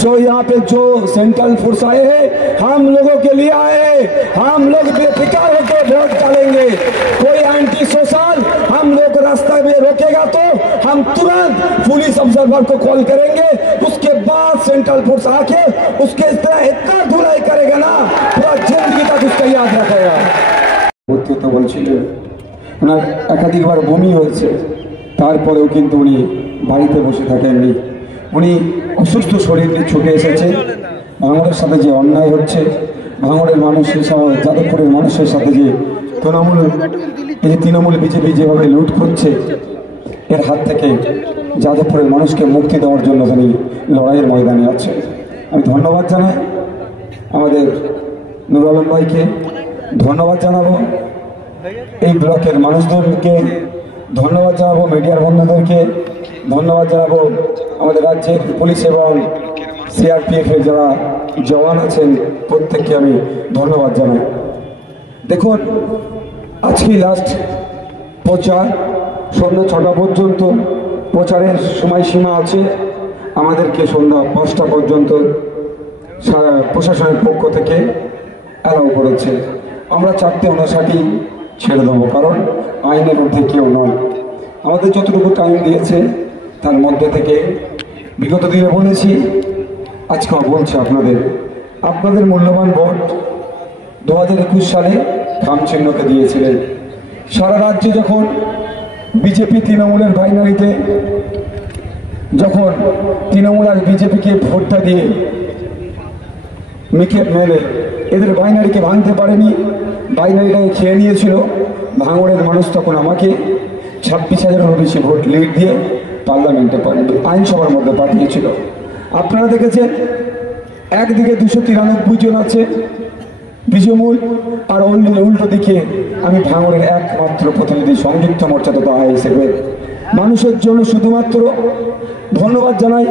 सो यहाँ पे जो सेंट्रल फोर्स आए हैं हम लोगों के लिए आए, हम लोग बेफिक्र होकर वोट डालेंगे। कोई एंटी सोशल हम लोग रास्ते में रोकेगा तो हम तुरंत पुलिस ऑब्जर्वर को कॉल करेंगे, उसके बाद सेंट्रल फोर्स आके उसके इतना धुलाई करेगा ना पूरा जिंदगी तक उसका याद रखेगा। কথা বলছিলেন ওনার একাধিকবার বমি হয়েছে, তারপরেও কিন্তু উনি বাড়িতে বসে থাকেননি। উনি অসুস্থ শরীর নিয়ে ছুটে এসেছে। ভাঙড়ের সাথে যে অন্যায় হচ্ছে, ভাঙড়ের মানুষের সাথে, যাদবপুরের মানুষের সাথে যে তৃণমূল বিজেপি যেভাবে লুট করছে, এর হাত থেকে যাদবপুরের মানুষকে মুক্তি দেওয়ার জন্য তিনি লড়াইয়ের ময়দানে আছে। আমি ধন্যবাদ জানাই আমাদের নুর আলম ভাইকে, ধন্যবাদ জানাবো এই ব্লকের মানুষদেরকে, ধন্যবাদ জানাবো মিডিয়ার বন্ধুদেরকে, ধন্যবাদ জানাবো আমাদের রাজ্যের পুলিশ এবং সিআরপিএফের যারা জওয়ান আছেন প্রত্যেককে আমি ধন্যবাদ জানাই। দেখুন আজকে লাস্ট প্রচার সন্ধ্যা 6টা পর্যন্ত প্রচারের সময়সীমা আছে, আমাদেরকে সন্ধ্যা 5টা পর্যন্ত প্রশাসনের পক্ষ থেকে অ্যালাউ করেছে। আমরা 4:59 ছেড়ে দেবো, কারণ আইনের মধ্যে কেউ নয়। আমাদের যতটুকু টাইম দিয়েছে তার মধ্যে থেকে বিগত দিনে বলেছি, আজকেও বলছি আপনাদের মূল্যবান ভোট 2021 সালে খামচিহ্নকে দিয়েছিলেন। সারা রাজ্যে যখন বিজেপি তৃণমূলের বাইনারিতে যখন তৃণমূল আর বিজেপিকে ভোটটা দিয়ে মিকেট মেলে এদের বাইনারিকে ভাঙতে পারেনি, বাইনারিটাকে খেয়ে নিয়েছিল। ভাঙড়ের মানুষ তখন আমাকে 26,000-এরও বেশি ভোট লিড দিয়ে পার্লামেন্টে আইনসভার মধ্যে পাঠিয়েছিল। আপনারা দেখেছেন একদিকে 293 জন আছে বিজেমূল, আর উল্টো দিকে আমি ভাঙড়ের একমাত্র প্রতিনিধি সংযুক্ত মোর্চা তথা হিসেবে মানুষের জন্য শুধুমাত্র ধন্যবাদ জানাই।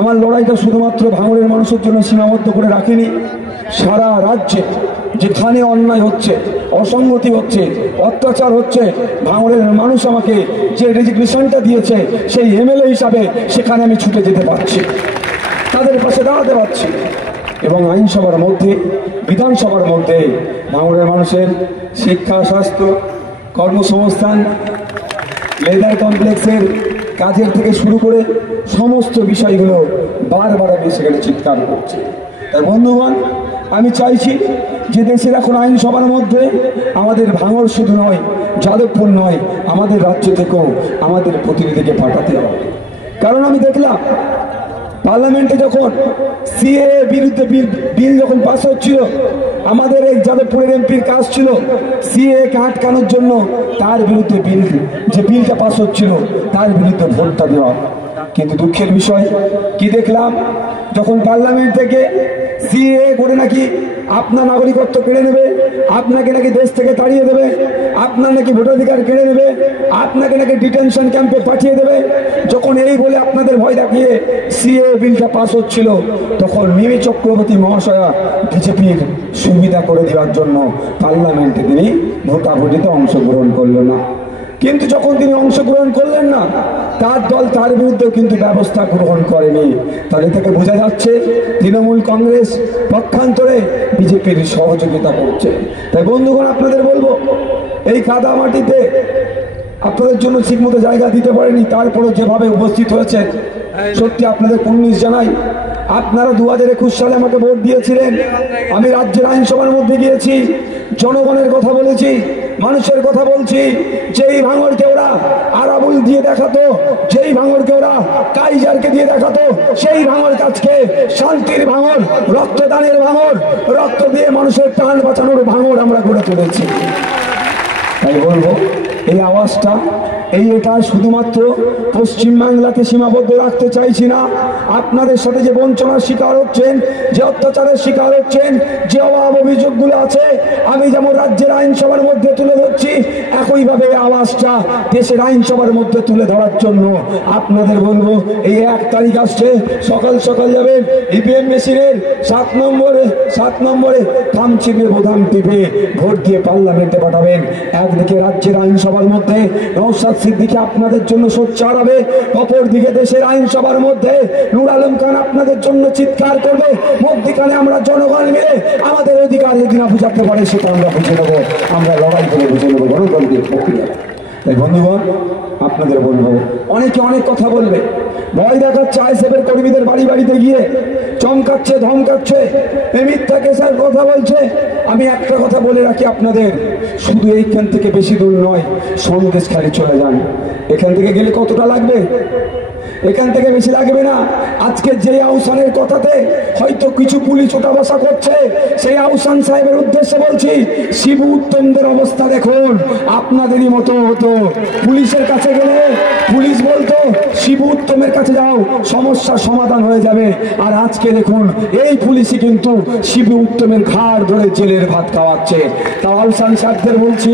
আমার লড়াইটা শুধুমাত্র ভাঙড়ের মানুষের জন্য সীমাবদ্ধ করে রাখিনি, সারা রাজ্যে যেখানে অন্যায় হচ্ছে, অসঙ্গতি হচ্ছে, অত্যাচার হচ্ছে, ভাঙড়ের মানুষ আমাকে যে রেজিগনেশনটা দিয়েছে সেই এমএলএ হিসাবে সেখানে আমি ছুটে যেতে পারছি, তাদের পাশে দাঁড়াতে পারছি। এবং আইনসভার মধ্যে, বিধানসভার মধ্যে ভাঙড়ের মানুষের শিক্ষা, স্বাস্থ্য, কর্মসংস্থান, লেদার কমপ্লেক্সের কাজের থেকে শুরু করে সমস্ত বিষয়গুলো বারবার আমি সেখানে চিৎকার করছি। তাই বন্ধুগণ, আমি চাইছি যে দেশের এখন আইনসভার মধ্যে আমাদের ভাঙড় শুধু নয়, যাদবপুর নয়, আমাদের রাজ্য থেকেও আমাদের প্রতিনিধিকে পাঠাতে হবে। কারণ আমি দেখলাম পার্লামেন্টে যখন সিএ বিরুদ্ধে বিল যখন পাস হচ্ছিল, আমাদের এই যাদবপুরের এমপির কাজ ছিল সিএ কে আটকানোর জন্য তার বিরুদ্ধে যে বিলটা পাস হচ্ছিল তার বিরুদ্ধে ভোটটা দেওয়া। কিন্তু দুঃখের বিষয় কি দেখলাম, যখন পার্লামেন্ট থেকে সিএ করে নাকি আপনার নাগরিকত্ব কেড়ে নেবে, আপনাকে নাকি দেশ থেকে তাড়িয়ে দেবে, আপনার নাকি ভোটাধিকার কেড়ে নেবে, আপনাকে নাকি ডিটেনশন ক্যাম্পে পাঠিয়ে দেবে, যখন এই বলে আপনাদের ভয় দেখিয়ে সিএ বিলটা পাস হচ্ছিল, তখন মিমি চক্রবর্তী মহাশয়া বিজেপির সুবিধা করে দেওয়ার জন্য পার্লামেন্টে তিনি ভোটাভুটিতে অংশগ্রহণ করলেন না। কিন্তু যখন তিনি অংশগ্রহণ করলেন না, তার দল তার বিরুদ্ধেও কিন্তু ব্যবস্থা গ্রহণ করেনি। তাহলে থেকে বোঝা যাচ্ছে তৃণমূল কংগ্রেস পক্ষান্তরে বিজেপির সহযোগিতা করছে। তাই বন্ধুগণ, আপনাদের বলবো, এই কাদা মাটিতে আপনাদের জন্য ঠিকমতো জায়গা দিতে পারেনি, তারপরও যেভাবে উপস্থিত হয়েছে সত্যি আপনাদের কুর্নিশ জানাই। আপনারা 2021 সালে আমাকে ভোট দিয়েছিলেন, আমি রাজ্যের আইনসভার মধ্যে গিয়েছি, জনগণের কথা বলেছি, মানুষের কথা বলছি। যেই ভাঙড়কে ওরা আরাবুল দিয়ে দেখাতো, যেই ভাঙড়কে ওরা কাইজারকে দিয়ে দেখাতো, সেই ভাঙড় কাজকে শান্তির ভাঙড়, রক্তদানের ভাঙড়, রক্ত দিয়ে মানুষের প্রাণ বাঁচানোর ভাঙড় আমরা গড়ে তুলেছি। তাই বলবো, এই আওয়াজটা এটা শুধুমাত্র পশ্চিমবাংলাকে সীমাবদ্ধ রাখতে চাইছি না। আপনাদের সাথে যে বঞ্চনার শিকার হচ্ছেন, যে অত্যাচারের শিকার হচ্ছেন, যে অভাব অভিযোগগুলো আছে, আমি যেমন রাজ্যের আইনসভার মধ্যে তুলে ধরছি, একইভাবে আওয়াজটা দেশের আইনসভার মধ্যে তুলে ধরার জন্য আপনাদের বলবো, এই 1 তারিখ আসছে, সকাল সকাল যাবেন ইভিএম মেশিনের 7 নম্বরে খামচিহ্নে বোতাম টিপে ভোট দিয়ে পার্লামেন্টে পাঠাবেন। একদিকে রাজ্যের আইনসভার মধ্যে নওশাদ সিদ্দিকী আপনাদের জন্য সোচ্চার হবে, অপরদিকে দেশের আইনসভার মধ্যে নূর আলম খান আপনাদের জন্য চিৎকার করবে। মধ্যিখানে আমরা জনগণ মিলে আমাদের অধিকার যেদিন বুঝাতে পারে সেটা আমরা বুঝে নেবো, আমরা লড়াই করে বুঝে নেবো গণতন্ত্রের প্রক্রিয়া। তাই বন্ধুগণ, আপনাদের বলবো, অনেকে অনেক কথা বলবে, ভয় দেখাচ্ছে আইএসএফের কর্মীদের বাড়ি বাড়িতে গিয়ে চমকাচ্ছে, ধমকাচ্ছে, মিথ্যা কেসের কথা বলছে। আমি একটা কথা বলে রাখি আপনাদের, শুধু এইখান থেকে বেশি দূর নয়, সন্দেশখালি চলে যান। এখান থেকে গেলে কতটা লাগবে? এখান থেকে বেশি লাগবে না। আজকে যে আহসানের কথাতে হয়তো কিছু পুলিশ ওঠা বসা করছে, সেই আহসান সাহেবের উদ্দেশ্যে বলছি, শিবু উত্তমদের অবস্থা দেখুন। আপনাদেরই মতো হতো, পুলিশের কাছে গেলে পুলিশ বলতো শিবু উত্তমের কাছে যাও, সমস্যার সমাধান হয়ে যাবে। আর আজকে দেখুন এই পুলিশই কিন্তু শিবু উত্তমের ঘাড় ধরে জেলের ভাত খাওয়াচ্ছে। তা আহসান সাহেবদের বলছি,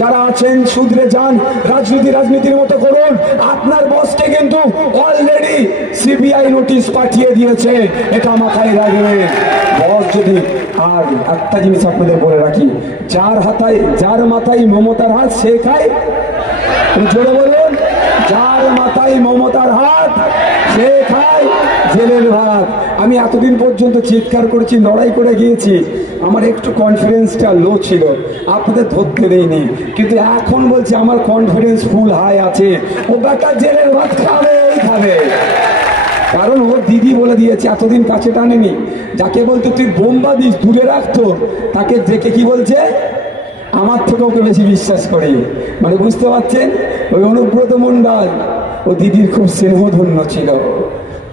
যারা আছেন শুধরে যান, রাজনীতির মতো করুন। আপনার বসকে কিন্তু অলরেডি সিবিআই নোটিশ পাঠিয়ে দিয়েছে, এটা মাথায় রাখবেন বস যদি। আর একটা জিনিস আপনাদের বলে রাখি, যার মাথায় মমতার হাত সে খায়, জোরে বলুন, যার মাথায় মমতার হাত সে খায় জেলের ভাত। আমি এতদিন পর্যন্ত চিৎকার করেছি, লড়াই করে গিয়েছি, আমার একটু কনফিডেন্সটা লো ছিল, আপনাদের ধরতে দেয়নি, কিন্তু এখন বলছি আমার কনফিডেন্স ফুল হাই আছে। ও বেটা জেলের ভাত খাবে, কারণ ওর দিদি বলে দিয়েছে, এতদিন কাছে টানেনি। যাকে বলতো তুই বোম্বা দিস, দূরে রাখতো, তাকে দেখে কি বলছে, আমার থেকে ওকে বেশি বিশ্বাস করি। মানে বুঝতে পারছেন, ওই অনুব্রত মণ্ডল ও দিদির খুব স্নেহধন্য ছিল।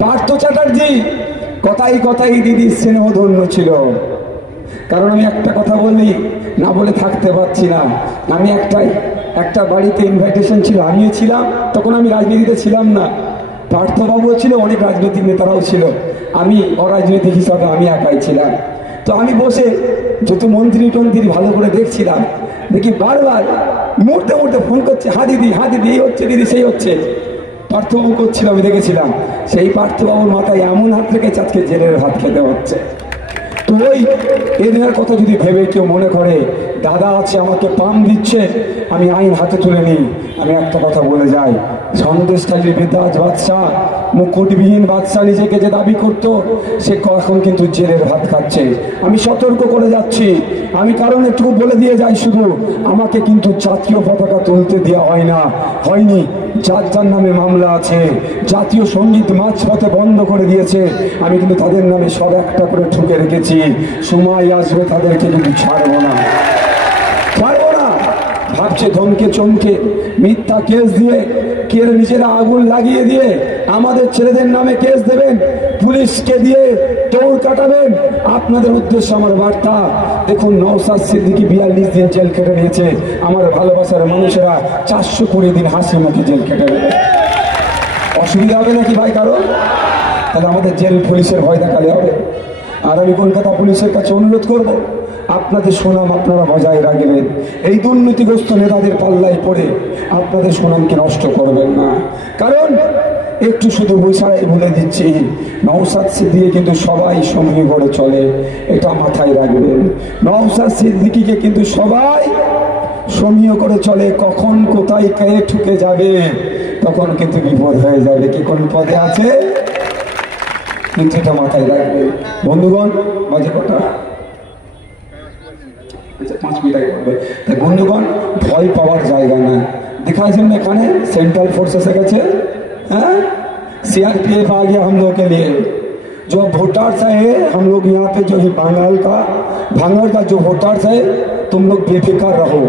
পার্থ চ্যাটার্জি কথাই দিদির স্নেহধন্য ছিল। কারণ আমি একটা কথা বলি, না বলে থাকতে পারছি না। আমি একটা বাড়িতে ইনভাইটেশন ছিল, আমিও ছিলাম, তখন আমি রাজনীতিতে ছিলাম না, পার্থবাবুও ছিল, অনেক রাজনৈতিক নেতারাও ছিল, আমি অরাজনৈতিক হিসাবে আমি একাই ছিলাম। তো আমি বসে যত মন্ত্রী ভালো করে দেখছিলাম, দেখি বারবার মুহূর্তে ফোন করছে, হ্যাঁ দিদি এই হচ্ছে, দিদি সেই হচ্ছে। পার্থবাবু করছিল, আমি দেখেছিলাম। সেই পার্থবাবুর মাথায় এমন হাত রেখেছে আজকে জেলের ভাত খেতে হচ্ছে। তো ওই এদিনের কথা যদি ভেবে কেউ মনে করে দাদা আছে আমাকে পাম দিচ্ছে, আমি আইন হাতে তুলে নিই, আমি একটা কথা বলে যাই, সন্দেশখালী বেতাজ বাদশাহ, মুকুটবিহীন বাদশাহ নিজেকে যে দাবি করতো, সে এখন কিন্তু জেলের ভাত খাচ্ছে। আমি সতর্ক করে যাচ্ছি, আমি কারণ একটু বলে দিয়ে যাই, শুধু আমাকে কিন্তু জাতীয় পতাকা তুলতে দেওয়া হয়নি। যার নামে মামলা আছে, জাতীয় সঙ্গীত মাঝপথে বন্ধ করে দিয়েছে, আমি কিন্তু তাদের নামে সব একটা করে ঠুকে রেখেছি। সময় আসবে তাদেরকে কিন্তু ছাড়বো না। ভাবছে ধমকে চমকে মিথ্যা কেস দিয়ে নিজেরা আগুন লাগিয়ে দিয়ে আমাদের ছেলেদের নামে কেস দেবেন, পুলিশকে দিয়ে দৌড় কাটাবেন। আপনাদের উদ্দেশ্যে আমার বার্তা, দেখুন নওশাদ সিদ্দিকী 42 দিন জেল কেটে নিয়েছে, আমার ভালোবাসার মানুষেরা 420 দিন হাসি মুখে জেল কেটে নেবে। অসুবিধা হবে নাকি ভাই কারো? তাহলে আমাদের জেল পুলিশের ভয় দেখালে হবে। আর আমি কলকাতা পুলিশের কাছে অনুরোধ করব, আপনাদের সুনাম আপনারা বজায় রাখবেন। এই দুর্নীতিগ্রস্ত নেতাদের পাল্লায় পড়ে আপনাদের সুনামকে নষ্ট করবেন না। কারণ একটু শুধু বৈশাখায় বলে দিচ্ছি, নওশাদ সিদ্দিকী কিন্তু সবাই সমীহ করে চলে, এটা মাথায় রাখবেন। নওশাদ সিদ্দিকীকে কিন্তু সবাই সমীহ করে চলে, কখন কোথায় কে ঠুকে যাবে তখন কিন্তু বিপদ হয়ে যাবে। কি কোন পদে আছে, কিন্তু এটা মাথায় রাখবে। বন্ধুগণ, বাজে কটা? 5 মিনিট আগে করবে। তাই বন্ধুগণ, ভয় পাওয়ার জায়গা নাই। दिखाई में खाने सेंट्रल फोर्सेस है, सीआरपीएफ आ गया हम लोग के लिए। जो वोटर्स है हम लोग यहाँ पे जो है भांगड़ का जो वोटर्स है, तुम लोग बेफिक्र रहो।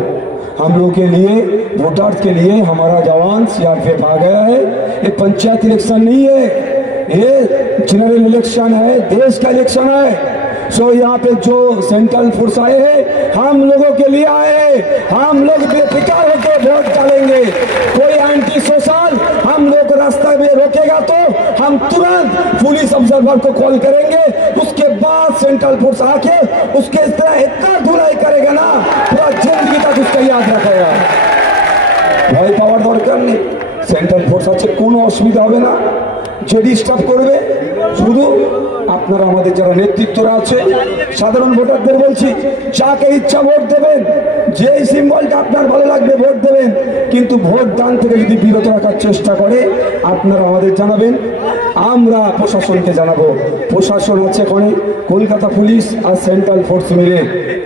हम लोग के लिए वोटर्स के लिए हमारा जवान सीआरपीएफ आ गया है। ये पंचायत इलेक्शन नहीं है, ये जनरल इलेक्शन है, देश का इलेक्शन है। सो यहाँ पे जो सेंट्रल फोर्स आए हैं हम लोगों के लिए आए, हम लोग बेफिक्र होकर वोट डालेंगे। कोई एंटी सोशल हम लोग रास्ता में रोकेगा तो हम तुरंत पुलिस ऑब्जर्वर को कॉल करेंगे। उसके बाद सेंट्रल फोर्स आके उसके इतना धुलाई करेगा ना, पूरा जिंदगी तक उसका याद रखेगा। भय पाওয়ার দরকার নেই, সেন্ট্রাল ফোর্স আছে, কোনো অসুবিধা হবে না। যে ডিস্টার্ব করবে শুধু আপনারা আমাদের যারা নেতৃত্বরা আছে সাধারণ ভোটারদের বলছি, যাকে ইচ্ছা ভোট দেবেন, যেই সিম্বলটা আপনার ভালো লাগবে ভোট দেবেন, কিন্তু ভোট দান থেকে যদি বিরত রাখার চেষ্টা করে আপনারা আমাদের জানাবেন, আমরা প্রশাসনকে জানাবো। প্রশাসন আছে ওখানে কলকাতা পুলিশ আর সেন্ট্রাল ফোর্স মিলে,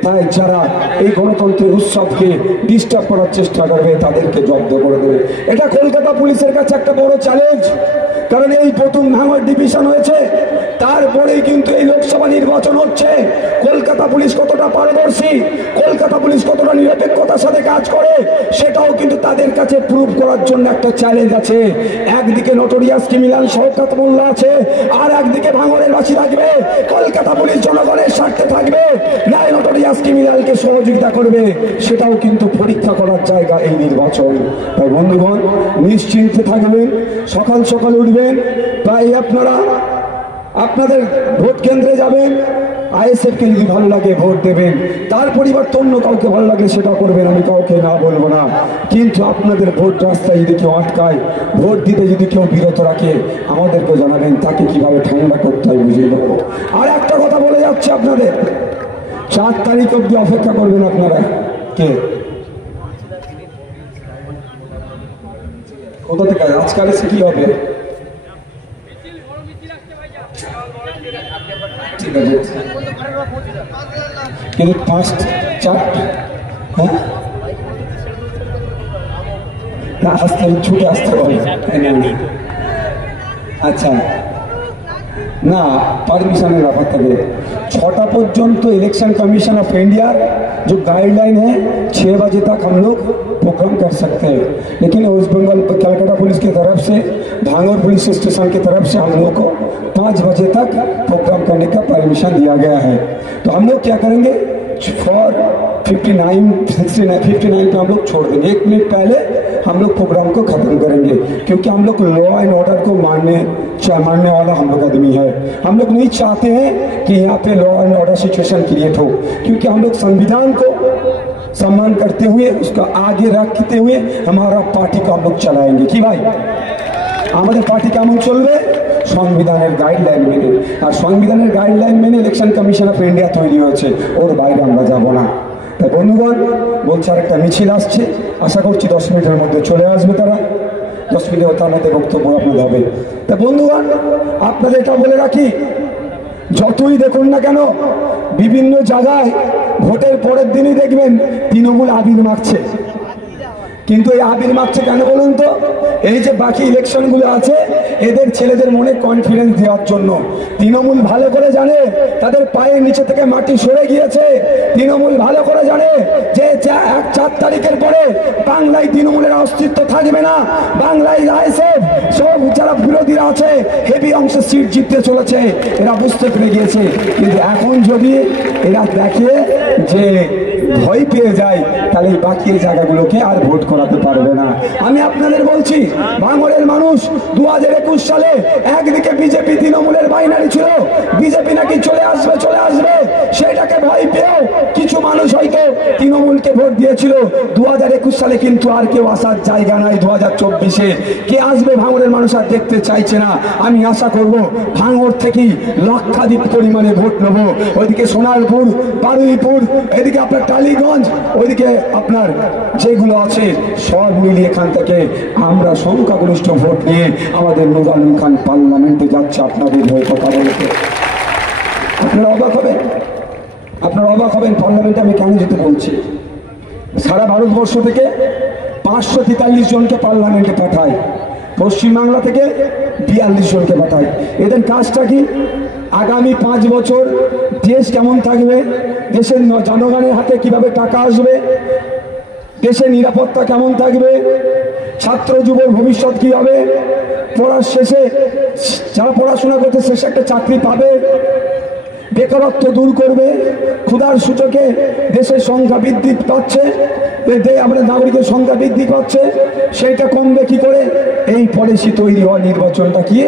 তাই যারা এই গণতন্ত্রের উৎসবকে ডিস্টার্ব করার চেষ্টা করবে তাদেরকে জব্দ করে দেবে। এটা কলকাতা পুলিশের কাছে একটা বড় চ্যালেঞ্জ, কারণ এই প্রথম ভাঙড় ডিভিশন হয়েছে, তারপরেই কিন্তু এই লোকসভা নির্বাচন হচ্ছে। কলকাতা পুলিশ কতটা পারদর্শী, কলকাতা পুলিশ কতটা নিরপেক্ষতার সাথে কাজ করে, সেটাও কিন্তু তাদের কাছে প্রুভ করার জন্য একটা চ্যালেঞ্জ আছে। একদিকে নোটোরিয়াস ক্রিমিনাল শওকত মোল্লা আছে, আর একদিকে ভাঙড়ের বাসী থাকবে। কলকাতা পুলিশ জনগণের স্বার্থে থাকবে, না নোটোরিয়াস ক্রিমিনালকে সহযোগিতা করবে, সেটাও কিন্তু পরীক্ষা করার জায়গা এই নির্বাচন। তাই বন্ধুগণ নিশ্চিন্তে থাকবেন, সকাল সকাল উঠবেন, তাই আপনারা আপনাদের ভোট কেন্দ্রে যাবেন, আইএসএফ কে যদি ভালো লাগে ভোট দেবেন, তার পরিবর্তে অন্য কাউকে ভালো লাগে সেটা করবেন, আমি কাউকে না বলবো না। কিন্তু আপনাদের ভোট রাস্তায় যদি কেউ আটকায়, ভোট দিতে যদি কেউ বিরত রাখে, আমাদেরকে জানাবেন, তাকে কিভাবে ঠান্ডা করতে হয় বুঝিয়ে দেবো। আর একটা কথা বলে যাচ্ছে আপনাদের, 4 তারিখ অব্দি অপেক্ষা করবেন আপনারা। কে কোথা থেকে আজকাল এসে কি হবে? ঠিক আছে, কিন্তু 5 4 হ্যাঁ আসতে ছুটে আসতে হবে। আচ্ছা না, परमिशनर ব্যাপার থাকে। 6टा पर्यंत इलेक्शन कमीशन ऑफ इंडिया जो गाइडलाइन है 6 बजे तक हम लोग प्रोग्राम कर सकते हैं, लेकिन वेस्ट बंगाल कलकत्ता पुलिस की तरफ से, भांगड़ पुलिस स्टेशन की तरफ से हम लोग को 5 बजे तक प्रोग्राम करने का परमिशन दिया गया है। तो हम लोग क्या करेंगे, फॉर 59 पे हम लोग छोड़ देंगे। 1 मिनट पहले हम लोग प्रोग्राम को खत्म करेंगे, क्योंकि हम लोग लॉ एंड ऑर्डर को मानने वाला हम लोग आदमी है। हम लोग नहीं चाहते हैं कि यहाँ पे law and order situation create हो, क्योंकि हम लोग संविधान को सम्मान करते हुए, उसका आगे रखते हुए हमारा पार्टी को हम लोग चलाएंगे। कि भाई हमारे पार्टी কেমন চলবে, সংবিধানের গাইডলাইন মেনে। আর সংবিধানের গাইডলাইন মেনে ইলেকশন কমিশন অফ ইন্ডিয়া তৈরি হয়েছে, ওর বাইরে আমরা যাব না। তাই বন্ধুগণ বলছে, আর একটা মিছিল আসছে, আশা করছি 10 মিনিটের মধ্যে চলে আসবে তারা, 10 মিনিটে তার মধ্যে বক্তব্য আপনাদের হবে। তা বন্ধুগণ আপনাদের এটা বলে রাখি, যতই দেখুন না কেন বিভিন্ন জায়গায় ভোটের পরের দিনই দেখবেন তৃণমূল আবির মাখছে। কিন্তু এই আবির মাখছে কেন বলুন তো? এই যে বাকি ইলেকশনগুলো আছে, এদের ছেলেদের মনে কনফিডেন্স দেওয়ার জন্য। তৃণমূল ভালো করে জানে তাদের পায়ের নিচে থেকে মাটি সরে গিয়েছে। তৃণমূল ভালো করে জানে যে 4 তারিখের পরে বাংলায় তৃণমূলের অস্তিত্ব থাকবে না। বাংলায় আইএসএফ সব যারা বিরোধীরা আছে হেভি অংশে সিট জিততে চলেছে, এরা বুঝতে পেরে গিয়েছে। কিন্তু এখন যদি এরা দেখে যে ভয় পেয়ে যায়, তাহলে বাকি জায়গাগুলোকে আর ভোট করাতে পারবে না। আমি আপনাদের বলছি, ভাঙড়ের মানুষ 2021 সালে একদিকে বিজেপি তৃণমূলের বাইনারি ছিল, বিজেপি নাকি চলে আসবে, সেটাকে ভয় পেয়েও কিছু মানুষ হয়তো তৃণমূলকে ভোট দিয়েছিল। 2021 সালে কিন্তু আর কেউ আসার জায়গা নাই। 2024-এ কে আসবে ভাঙড়ের মানুষ আর দেখতে চাইছে না। আমি আশা করব ভাঙড় থেকেই লক্ষাধিক পরিমাণে ভোট নেব। ওইদিকে সোনারপুর, বারুইপুর, এদিকে আপনার টালিগঞ্জ, ওইদিকে আপনার যেগুলো আছে সব মিলিয়ে এখান থেকে আমরা সংখ্যাগরিষ্ঠ ভোট নিয়ে আমাদের নূর আলম খান পার্লামেন্টে যাচ্ছে আপনাদের হয়ে কথা বলতে। আপনারা অবাক হবেন পার্লামেন্টে আমি কেন যেতে বলছি। সারা ভারতবর্ষ থেকে 543 জনকে পার্লামেন্টে পাঠায়, পশ্চিমবাংলা থেকে 42 জনকে পাঠায়। এদের কাজটা কি? আগামী 5 বছর দেশ কেমন থাকবে, দেশের জনগণের হাতে কিভাবে টাকা আসবে, দেশের নিরাপত্তা কেমন থাকবে, ছাত্র যুবক ভবিষ্যৎ কি হবে, পড়ার শেষে যারা পড়াশোনা করতে শেষে একটা চাকরি পাবে, বেকারত্ব দূর করবে, ক্ষুধার সূচকে দেশের সংখ্যা বৃদ্ধি পাচ্ছে, আমাদের নাগরিকের সংখ্যা বৃদ্ধি পাচ্ছে, সেইটা কমবে কি করে? এই পলিসি তৈরি হওয়া নির্বাচনটা কি